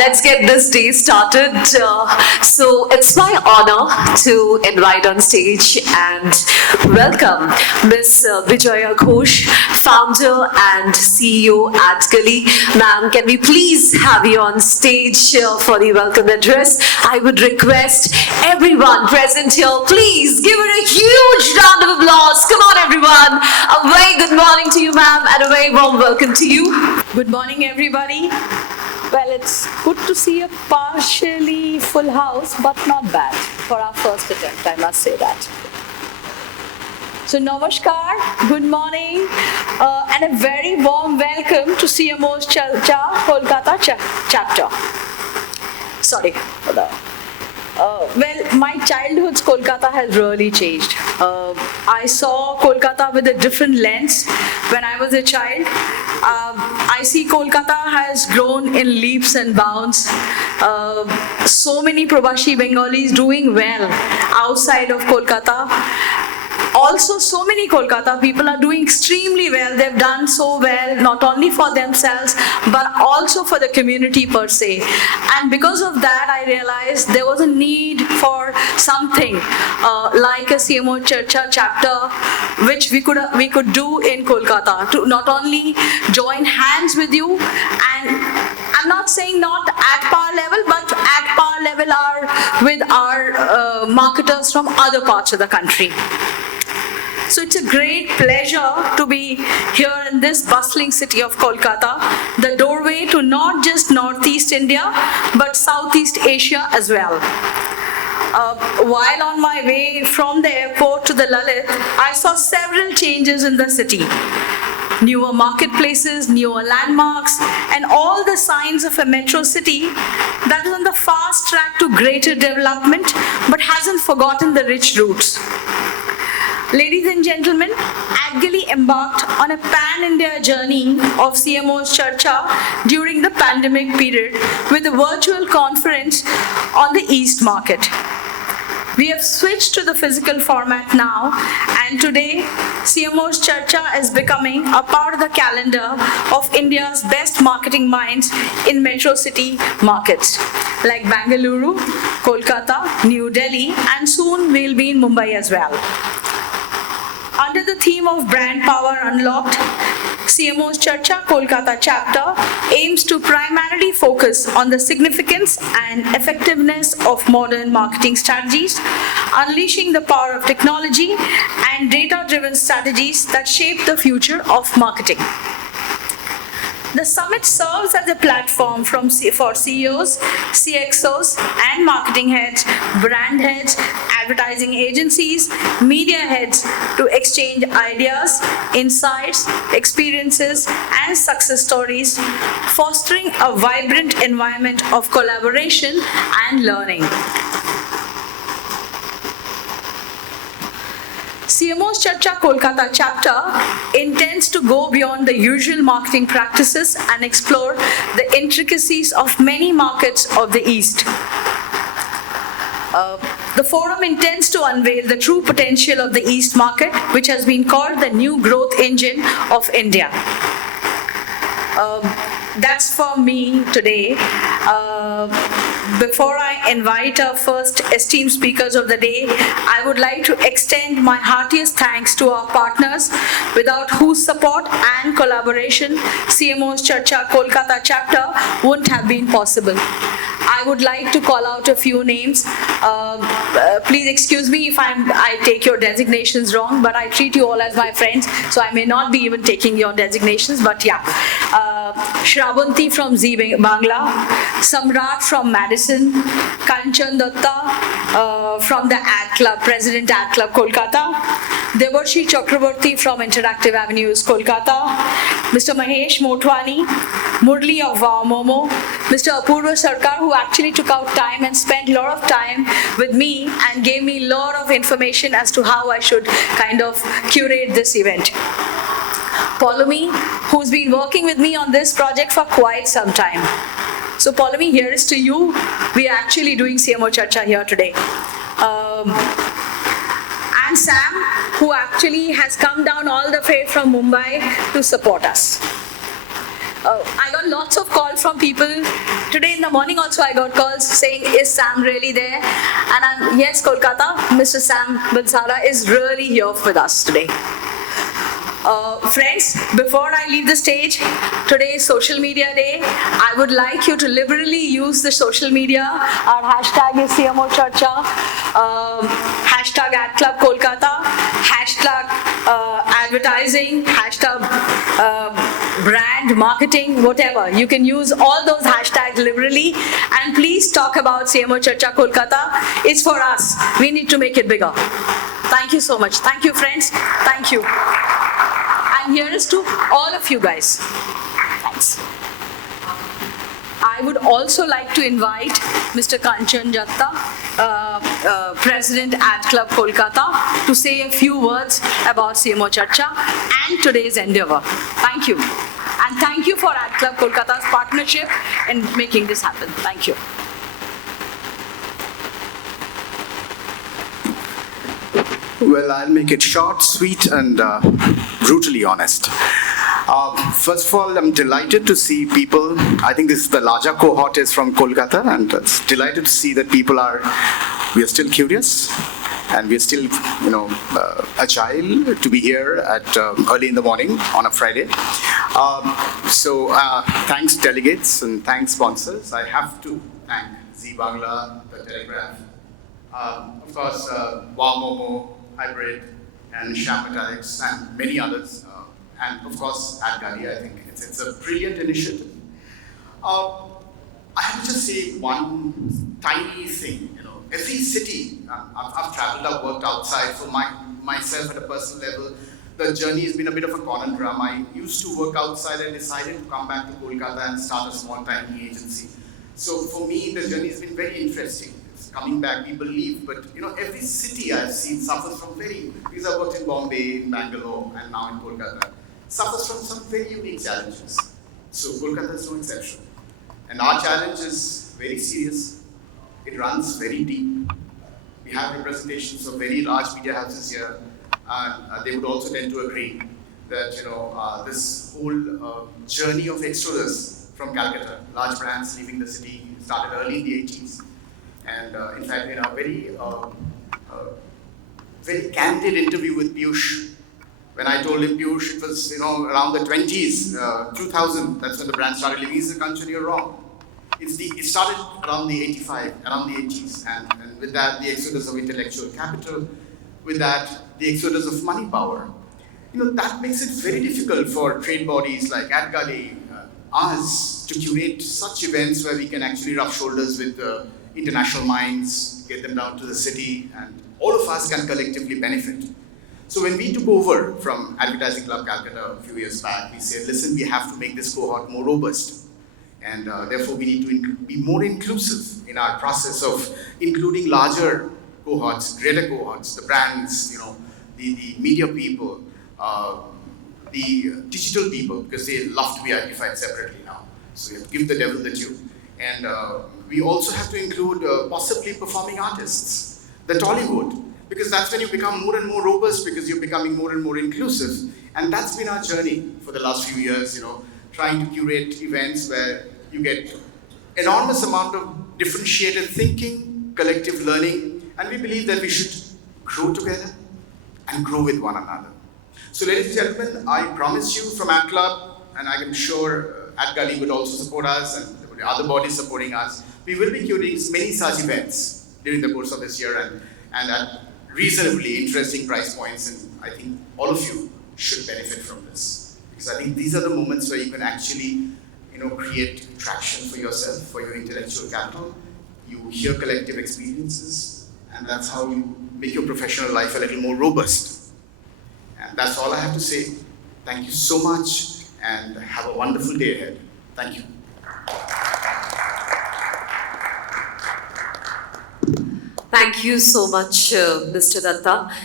let's get this day started. So it's my honor to invite on stage and welcome Miss Vijaya Ghosh, founder and CEO at Gully. Ma'am, can we please have you on stage for the welcome address? I would request everyone present here, please give it a huge round of applause. Come on, everyone. A very good morning to you, ma'am, and a very warm welcome to you. Good morning, everybody. Well, it's good to see a partially full house, but not bad for our first attempt, I must say that. So, namaskar, good morning, and a very warm welcome to CMO's Charcha Kolkata chapter. Sorry for the... well, my childhood's Kolkata has really changed. I saw Kolkata with a different lens when I was a child. I see Kolkata has grown in leaps and bounds. So many Prabashi Bengalis doing well outside of Kolkata. Also, so many Kolkata people are doing extremely well. They've done so well, not only for themselves, but also for the community per se. And because of that, I realized there was a need for something like a CMO Charcha chapter, which we could do in Kolkata to not only join hands with you, and I'm not saying not at par level, but at par level are with our marketers from other parts of the country. So it's a great pleasure to be here in this bustling city of Kolkata, the doorway to not just Northeast India, but Southeast Asia as well. While on my way from the airport to the Lalit, I saw several changes in the city. Newer marketplaces, newer landmarks, and all the signs of a metro city that is on the fast track to greater development, but hasn't forgotten the rich roots. Ladies and gentlemen, Gully embarked on a pan-India journey of CMO's Charcha during the pandemic period with a virtual conference on the East market. We have switched to the physical format now, and today CMO's Charcha is becoming a part of the calendar of India's best marketing minds in metro city markets like Bangalore, Kolkata, New Delhi, and soon we'll be in Mumbai as well. Under the theme of Brand Power Unlocked, CMO's Charcha Kolkata chapter aims to primarily focus on the significance and effectiveness of modern marketing strategies, unleashing the power of technology and data-driven strategies that shape the future of marketing. The summit serves as a platform for CEOs, CXOs, and marketing heads, brand heads, advertising agencies, media heads to exchange ideas, insights, experiences, and success stories, fostering a vibrant environment of collaboration and learning. CMO's Charcha Kolkata chapter intends to go beyond the usual marketing practices and explore the intricacies of many markets of the East. The forum intends to unveil the true potential of the East market, which has been called the new growth engine of India. That's for me today. Before I invite our first esteemed speakers of the day, I would like to extend my heartiest thanks to our partners, without whose support and collaboration CMO's Charcha Kolkata chapter wouldn't have been possible. I would like to call out a few names. Please excuse me if I take your designations wrong, but I treat you all as my friends, so I may not be even taking your designations, but yeah. Shravanti from Zee Bangla, Samrat from Madison, Kanchan Datta from the Ad Club, President Ad Club Kolkata, Devarshi Chakraborty from Interactive Avenues Kolkata, Mr. Mahesh Motwani, Murli of Wow Momo, Mr. Apurva Sarkar, who actually took out time and spent a lot of time with me and gave me a lot of information as to how I should kind of curate this event. Paulomi, who's been working with me on this project for quite some time. So Paulomi, here is to you. We are actually doing CMO Charcha here today. And Sam, who actually has come down all the way from Mumbai to support us. I got got lots of calls from people. Today in the morning also I got calls saying, is Sam really there? And yes, Kolkata, Mr. Sam Bansara is really here with us today. Friends, before I leave the stage, today is Social Media Day. I would like you to liberally use the social media. Our hashtag is CMO Charcha, hashtag @ClubKolkata, hashtag advertising, hashtag brand marketing, whatever. You can use all those hashtags liberally, and please talk about CMO Charcha Kolkata. It's for us. We need to make it bigger. Thank you so much. Thank you, friends. Thank you. And here is to all of you guys. Thanks. I would also like to invite Mr. Kanchan Jatta, President at Club Kolkata, to say a few words about CMO Charcha and today's endeavor. Thank you. And thank you for at Club Kolkata's partnership in making this happen. Thank you. Well, I'll make it short, sweet, and brutally honest. First of all, I'm delighted to see people. I think this is the larger cohort is from Kolkata, and it's delighted to see that we are still curious, and we are still, agile to be here at early in the morning on a Friday. So thanks delegates and thanks sponsors. I have to thank Zee Bangla, The Telegraph, of course, Wow Momo, Hybrid, and Sham Metallics, and many others, and of course, AdGully. I think it's a brilliant initiative. I have to just say one tiny thing. Every city I've traveled, I've worked outside. For myself, at a personal level, the journey has been a bit of a conundrum. I used to work outside and decided to come back to Kolkata and start a small tiny agency. So for me, the journey has been very interesting. Coming back, people leave, but every city I've seen suffers from because I worked in Bombay, in Bangalore, and now in Kolkata, suffers from some very unique challenges. So Kolkata is no exception. And our challenge is very serious. It runs very deep. We have representations of very large media houses here, and they would also tend to agree that this whole journey of exodus from Calcutta, large brands leaving the city, started early in the 80s. And in fact, in a very candid interview with Piyush, when I told him, Piyush, it was around the 20s, 2000. That's when the brand started leaving. He said, Kanchan, you're wrong. It started around the 85, around the 80s, and with that, the exodus of intellectual capital, with that, the exodus of money power. That makes it very difficult for trade bodies like AdGully, us, to curate such events where we can actually rub shoulders with international minds, get them down to the city, and all of us can collectively benefit. So when we took over from Advertising Club Calcutta a few years back, we said, listen, we have to make this cohort more robust. And therefore, we need to be more inclusive in our process of including larger cohorts, greater cohorts, the brands, the media people, the digital people, because they love to be identified separately now. So you have to give the devil the due. And we also have to include possibly performing artists, the Tollywood, because that's when you become more and more robust, because you're becoming more and more inclusive. And that's been our journey for the last few years, trying to curate events where you get enormous amount of differentiated thinking, collective learning, and we believe that we should grow together and grow with one another. So ladies and gentlemen, I promise you from Ad Club, and I'm sure AdGully would also support us, and there will be other bodies supporting us, we will be curating many such events during the course of this year, and at reasonably interesting price points, and I think all of you should benefit from this. Because I think these are the moments where you can actually create traction for yourself, for your intellectual capital. You hear collective experiences, and that's how you make your professional life a little more robust. And that's all I have to say. Thank you so much, and have a wonderful day ahead. Thank you. Thank you so much, Mr. Datta.